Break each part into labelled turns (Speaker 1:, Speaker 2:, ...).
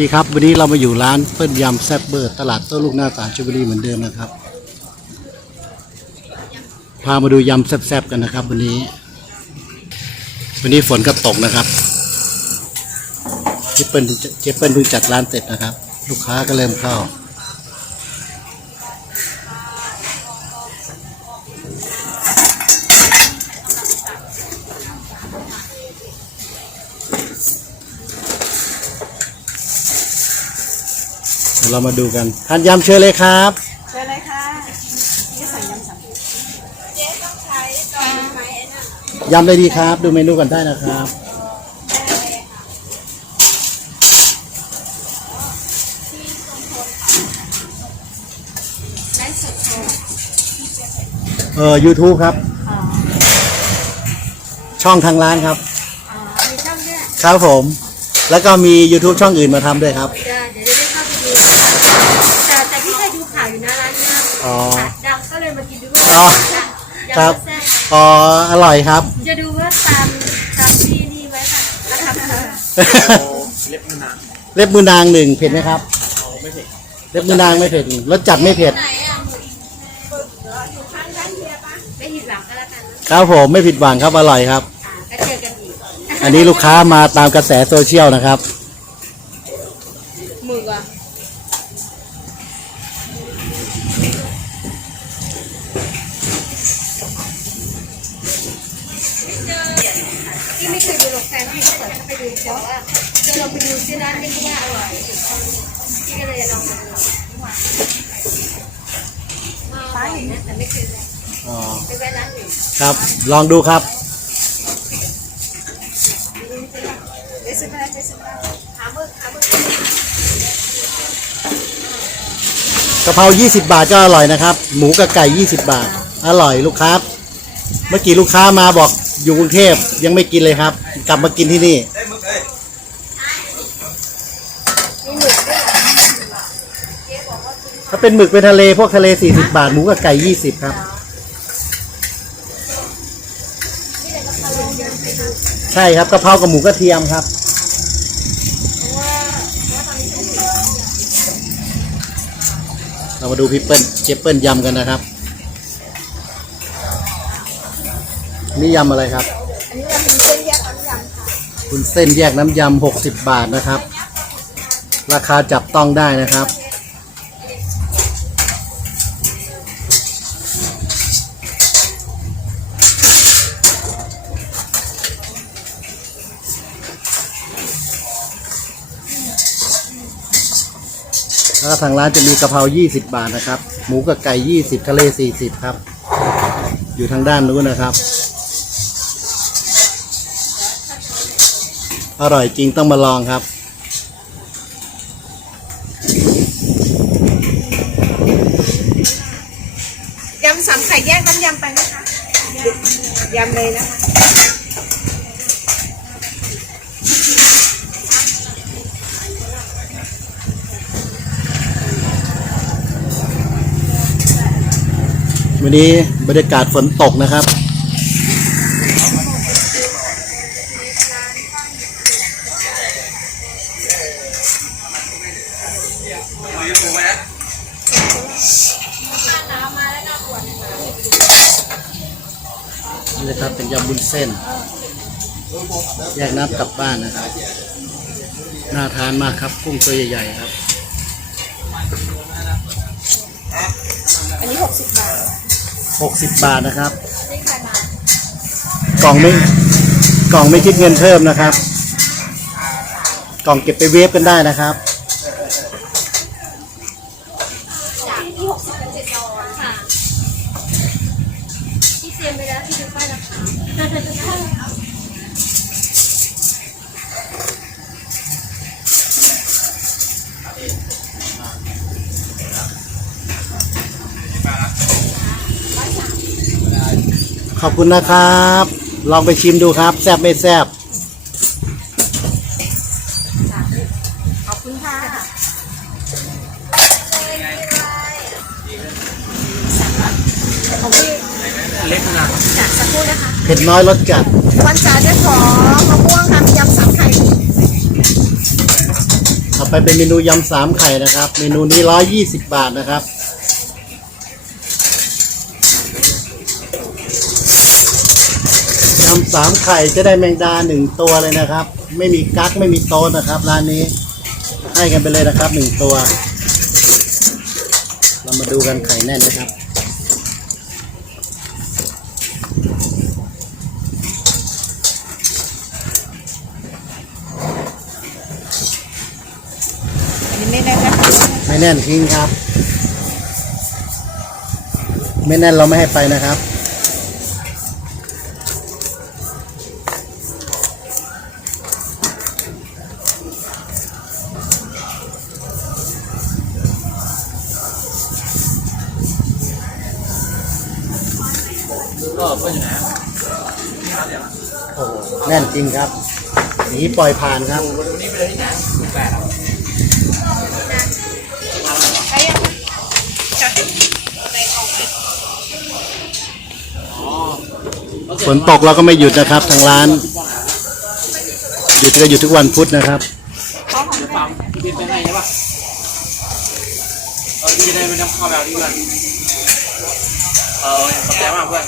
Speaker 1: ดีครับ วันนี้เรามาอยู่ร้านเปิ้ลยำแซ่บเบอร์ตลาดโต้ลูกหน้าสารชลบุรีเหมือนเดิมนะครับ พามาดูยำแซ่บๆกันนะครับ วันนี้ วันนี้ฝนก็ตกนะครับเจเปิ้ลเจเปิ้ลเพิ่งจัดร้านเสร็จนะครับ ลูกค้าก็เริ่มเข้า ดี๋ยวเรามาดูกันทานยำเชิญเลยครับ
Speaker 2: เชิญเลยค่ะนี่สั่งยำสามเจ๊ต้องใช้ตอนไหมนะ
Speaker 1: ยำเลยดีครับ ดูเมนูกันได้นะครับ
Speaker 2: ไลฟ์สดโชว์
Speaker 1: เอ่อ YouTube ครับ
Speaker 2: อ๋อ
Speaker 1: ช่องทางร้านครับ
Speaker 2: อ๋อมีช่องเนี่ย
Speaker 1: ครับผม แล้วก็มี YouTube ช่องอื่นมาทำด้วยครับ
Speaker 2: จะเดี๋ยวจะ อ๋
Speaker 1: อ
Speaker 2: ค่ะดังก็เลยมากินดู
Speaker 1: อ๋อ
Speaker 2: ค่ะ
Speaker 1: ครับ
Speaker 2: ยำแซ่บ
Speaker 1: อ๋อ อร่อยครับ
Speaker 2: จะดูว่าตามตามที่นี่ไหมค่ะแล้วทำอะไร
Speaker 1: เล็บมือนางหนึ่งเผ็ดไหมครับเล็บมือนางไม่เผ็ดรสจัดไม่เผ็ด
Speaker 2: ไหนอะอยู่ข้างร้านเฮียปะไม่ผิดหวังก็แล้วกันนะ
Speaker 1: ครับผมไม่ผิดหวังครับอร่อยครับ
Speaker 2: อ่าก็เจอกันอีก
Speaker 1: อันนี้ลูกค้ามาตามกระแสโซเชียลนะครับ
Speaker 2: หมึกอะ ที่ไม่เคยดูหรอกแฟนพี่ก็เปิดเข้าไปดูเพราะว่าจะลองไปดูที่ร้านนี้ก็ว่าอร่อยพี่ก็เลยลองมาดูป้าเห็นนะแต่ไม่เคยแวะ
Speaker 1: อ๋อ
Speaker 2: ไปแวะร้านอื่น
Speaker 1: ครับ ลองดูครับ
Speaker 2: เดี๋ยวซื้อไปแล้วเดี๋ยวซื้อไปแล้วหาหมึกหาหมึก
Speaker 1: กะเพรา 20 บาทก็อร่อยนะครับ หมูกับไก่ 20 บาท อร่อยลูกค้า เมื่อกี้ลูกค้ามาบอก อยู่กรุงเทพยังไม่กินเลยครับ กลับมากินที่นี่ถ้าเป็นหมึกเป็นทะเลพวกทะเล 40 บาทหมูกับไก่ 20 ครับ ใช่ครับกะเพรากับหมูกระเทียมครับ เรามาดูพี่เปิ้ลเจเปิ้ลยำกันนะครับ นี่ยำอะไรครับ
Speaker 2: อันนี้เราเป็นเส้นแยกน้ำยำค่ะ
Speaker 1: คุณเส้นแยกน้ำยำ60บาทนะครับ ราคาจับต้องได้นะครับ แล้วก็ทางร้านจะมีกะเพรา20 บาทนะครับ หมูกับไก่ 20 ทะเล 40 ครับ อยู่ทางด้านนู้นนะครับ อร่อยจริงต้องมาลองครับ
Speaker 2: ยำสามไข่แยกน้ำยำไปไหมคะยำเลยนะคะ
Speaker 1: วันนี้บรรยากาศฝนตกนะครับ แยกน้ำกลับบ้านนะครับน่าทานมากครับกุ้งตัวใหญ่ๆครับ
Speaker 2: อันนี้หกสิบบาท
Speaker 1: 60 บาทนะครับ
Speaker 2: นี่ใครมาก
Speaker 1: ล่องไม่กล่องไม่คิดเงินเพิ่มนะครับ กล่องเก็บไปเวฟกันได้นะครับ ขอบคุณนะครับ ลองไปชิมดูครับ แซบไม่แซบ
Speaker 2: ขอบคุณค่ะของพี่เล็กนะจากสักครู่นะคะ
Speaker 1: เผ็ดน้อยรสจัด
Speaker 2: วันจ๋าจะขอมะม่วงค่ะมียำสาม ไข่
Speaker 1: ต่อไปเป็นเมนูยำสามไข่นะครับ เมนูนี้ร้อยยี่สิบบาทนะครับ ยำสามไข่จะได้แมงดาหนึ่งตัวเลยนะครับ ไม่มีกั๊กไม่มีโต๊ะนะครับ ร้านนี้ให้กันไปเลยนะครับหนึ่งตัว เรามาดูกันไข่แน่นนะครับ
Speaker 2: ไม่ได้นะคะ
Speaker 1: ไม่แน่นทิ้งครับ ไม่แน่นเราไม่ให้ไปนะครับ
Speaker 3: ก็เพื่อนอยู่ไหน
Speaker 1: โอ้แน่นจริงครับหนีปล่อยผ่านครับ ฝนตกเราก็ไม่หยุดนะครับ ทางร้าน หยุดก็หยุดทุกวันพุธนะครับ
Speaker 2: เขาของ
Speaker 3: ปั๊มบินไปให้ใช่ปะเออบินไปไม่ต้องเข้าแบบนี้เพื่อนเออขอบใจมากเพื่อน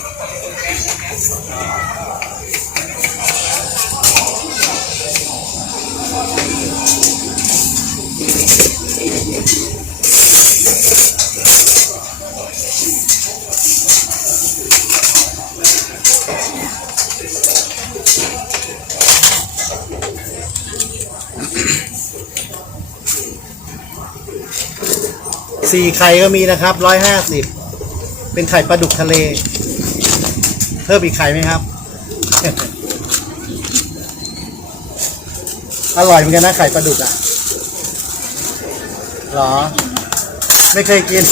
Speaker 1: สี่ไข่ก็มีนะครับร้อยห้าสิบเป็นไข่ปลาดุกทะเล เพิ่มอีกไข่ไหมครับ อร่อยเหมือนกันนะไข่ปลาดุกอะหรอ ไม่เคยกิน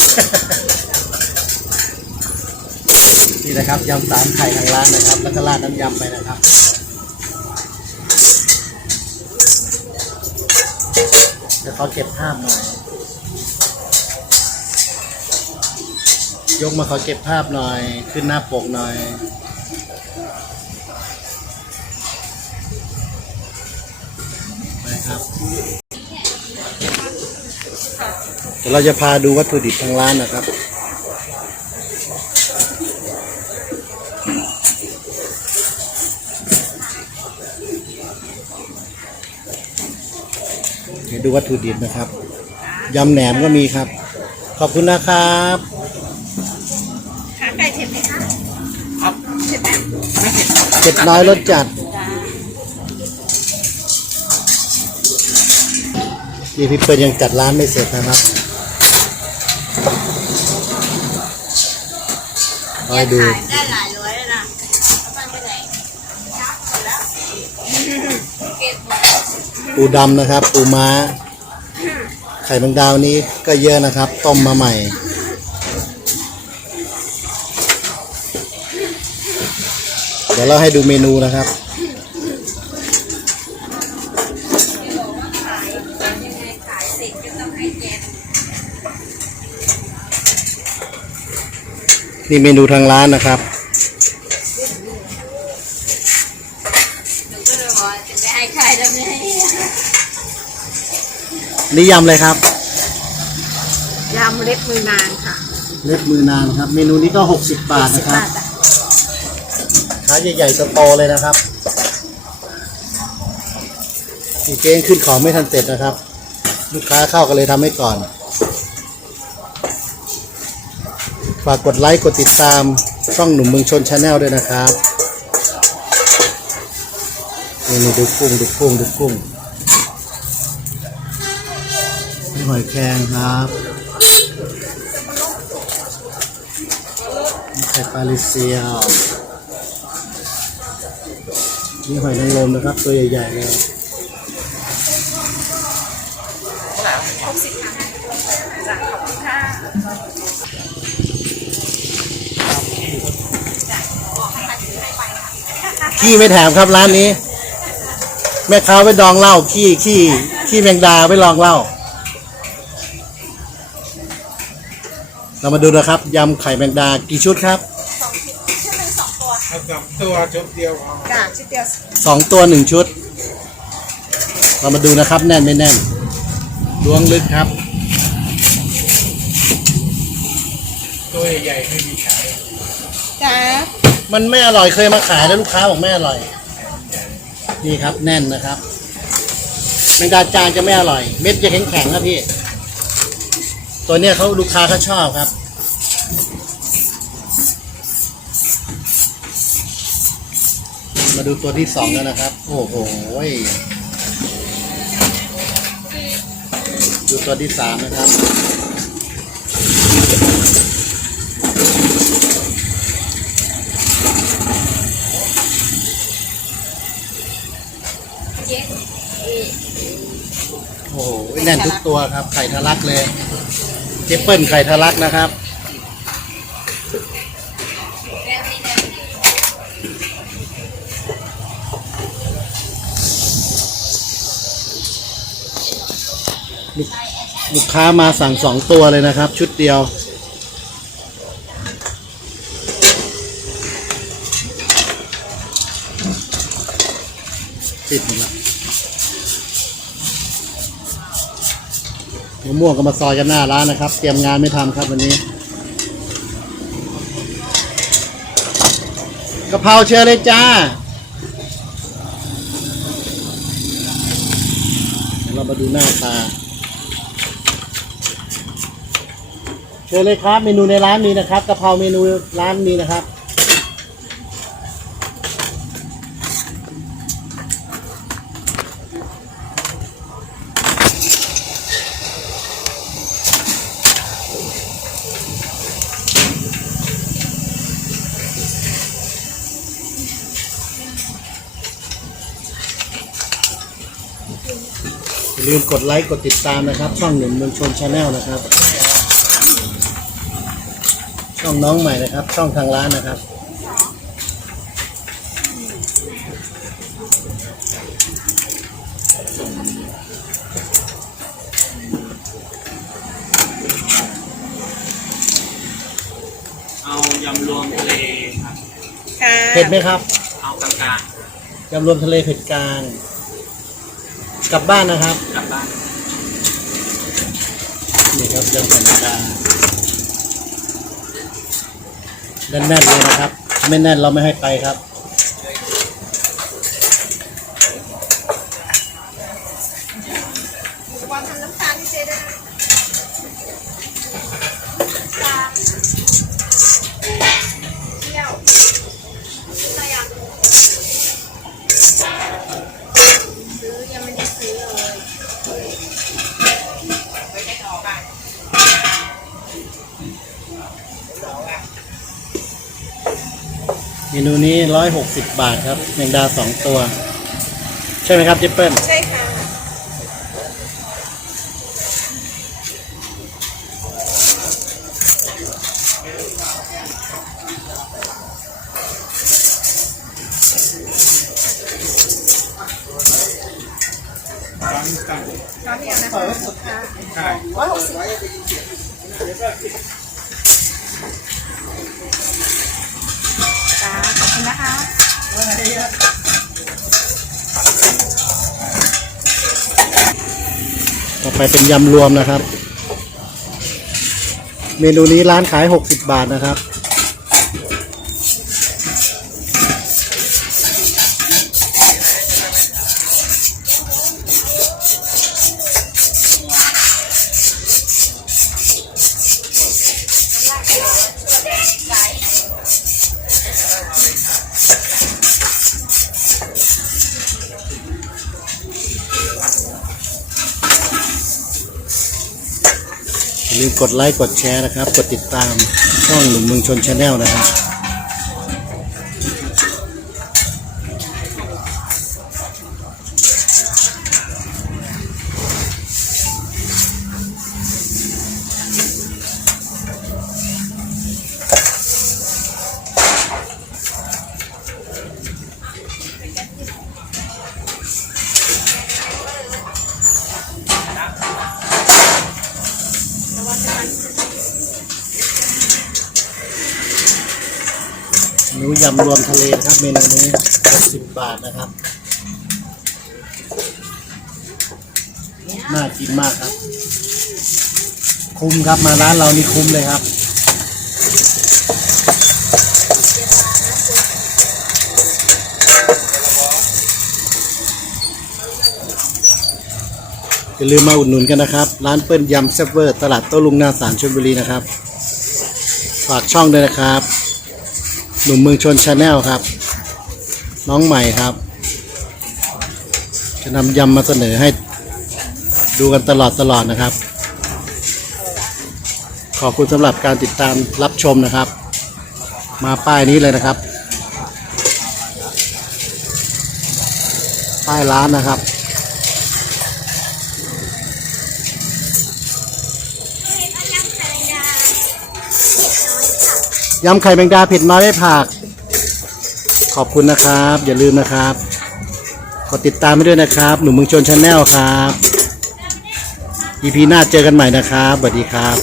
Speaker 1: นี่นะครับยำสามไข่ทางร้านนะครับ แล้วก็ราดน้ำยำไปนะครับเดี๋ยวเขาเก็บภาพหน่อย ยกมาขอเก็บภาพหน่อย ขึ้นหน้าปกหน่อยนะครับ เดี๋ยวเราจะพาดูวัตถุดิบทางร้านนะครับ เดี๋ยวดูวัตถุดิบนะครับ ยำแหนมก็มีครับ ขอบคุณนะครับ
Speaker 2: ผ็ด
Speaker 1: น้อยรสจัด
Speaker 2: จ้า
Speaker 1: นี่พี่เปิ้ลยังจัดร้านไม่เสร็จนะครับคอยดู
Speaker 2: ขายได้หลายร้อยเลยนะเอาไปไปไหนยักษ์หมดแล้วเก็บหมด
Speaker 1: ปูดำนะครับ ปูม้า ไข่แมงดาวนี้ก็เยอะนะครับ ต้มมาใหม่ เดี๋ยวเราให้ดูเมนูนะครับ
Speaker 2: ที่บอกว่าขายยังไงขายเสร็จก็ต้องให้แจก
Speaker 1: นี่เมนูทางร้านนะครับ
Speaker 2: หนูก็เลยบอกว่าจะไปให้ใครทำไง
Speaker 1: นี่ยำเลยครับ
Speaker 2: ยำเล็บมือนางค่ะ
Speaker 1: เล็บมือนางครับ เมนูนี้ก็ 60 บาทนะครับ
Speaker 2: จ้ะ
Speaker 1: ขาใหญ่ๆโตๆเลยนะครับนี่เจ๊งขึ้นของไม่ทันเสร็จนะครับ ลูกค้าเข้ากันเลยทำให้ก่อน ฝากกดไลค์กดติดตามช่องหนุ่มเมืองชนชาแนลด้วยนะครับนี่นี่ดูกุ้งดูกุ้งดูกุ้งหอยแครงครับไข่ปลาลิเซียว นี่หอยนางรมนะครับ ตัวใหญ่ๆเลย
Speaker 2: หกสิบค่ะจ้ะขอบคุณค่ะ
Speaker 1: ขี้ไม่แถมครับร้านนี้ แม่ค้าไปดองเหล้าขี้ขี้ขี้แมงดาไปลองเหล้าเรามาดูนะครับยำไข่แมงดากี่ชุดครับ
Speaker 3: กับตัวชุดเดียวพอ
Speaker 2: จ้ะชุดเดียว
Speaker 1: สองตัวหนึ่งชุด เรามาดูนะครับ แน่นไม่แน่นล้วงลึกครับ
Speaker 3: ตัวใหญ่ๆไม่มีขาย
Speaker 2: จ้า
Speaker 1: มันไม่อร่อยเคยมาขายแล้วลูกค้าบอกไม่อร่อย นี่ครับแน่นนะครับแมงดาจางจะไม่อร่อย เม็ดจะแข็งๆครับพี่ ตัวเนี้ยเขาลูกค้าเขาชอบครับ มาดูตัวที่สองแล้วนะครับ โอ้โหดูตัวที่สามนะครับ โอ้โหแน่นทุกตัวครับ ไข่ทะลักเลย เจเปิลไข่ทะลักนะครับ ค้ามาสั่งสองตัวเลยนะครับ ชุดเดียวติดหมดละมะม่วงก็มาซอยกันหน้าร้านนะครับ เตรียมงานไม่ทำครับวันนี้กะเพราเชิญเลยจ้าเดี๋ยวเรามาดูหน้าตา เชิญเลยครับเมนูในร้านมีนะครับกะเพราเมนูร้านมีนะครับอย่าลืมกดไลค์ กดติดตามนะครับ ช่องหนุ่มเมืองชนชาแนลนะครับ ช่องน้องใหม่นะครับ ช่องทางร้านนะครับ
Speaker 3: เอายำรวมทะเลครับ
Speaker 2: ค่ะ
Speaker 1: เผ็ดไหมครับ
Speaker 3: เอากลาง
Speaker 1: ยำรวมทะเลเผ็ดกลาง กลับบ้านนะครับ
Speaker 3: ๆกลับบ้าน
Speaker 1: นี่ครับยำธรรมดา แน่นๆเลยนะครับ ไม่แน่นเราไม่ให้ไปครับ
Speaker 2: มนูนี้ร้อย
Speaker 1: หกสิบบาทครับแมงดาสองตัว ใช่ไหมครับเจเปิ้ล
Speaker 2: ใช่ค่ะ
Speaker 3: ตั้งตั้ง
Speaker 2: น้ำเดียวนะคะค่ะ
Speaker 3: ใช่
Speaker 2: ร้อยหกสิบ
Speaker 1: ต่อไปเป็นยำรวมนะครับ เมนูนี้ร้านขายหกสิบบาทนะครับ ลืมกดไลค์กดแชร์นะครับ กดติดตามช่องหนุ่มเมืองชนชาแนลนะครับ ยำรวมทะเลนะครับเมนูนี้60บาทนะครับ น่ากินมากครับ คุ้มครับมาร้านเรานี่คุ้มเลยครับ อย่าลืมมาอุดหนุนกันนะครับ ร้านเปิ้ลยำแซ่บเวอร์ ตลาดโต้ลุงนาสารชลบุรีนะครับ ฝากช่องด้วยนะครับ หนุ่มเมืองชนชาแนลครับ น้องใหม่ครับ จะนำยำมาเสนอให้ดูกันตลอดตลอดนะครับ ขอบคุณสำหรับการติดตามรับชมนะครับ มาป้ายนี้เลยนะครับ ป้ายร้านนะครับ ยำไข่แมงดาเผ็ดมาได้ผัก ขอบคุณนะครับ อย่าลืมนะครับกดติดตามไปด้วยนะครับ หนุ่มเมืองชนชาแนลครับ EP หน้าเจอกันใหม่นะครับสวัสดีครับ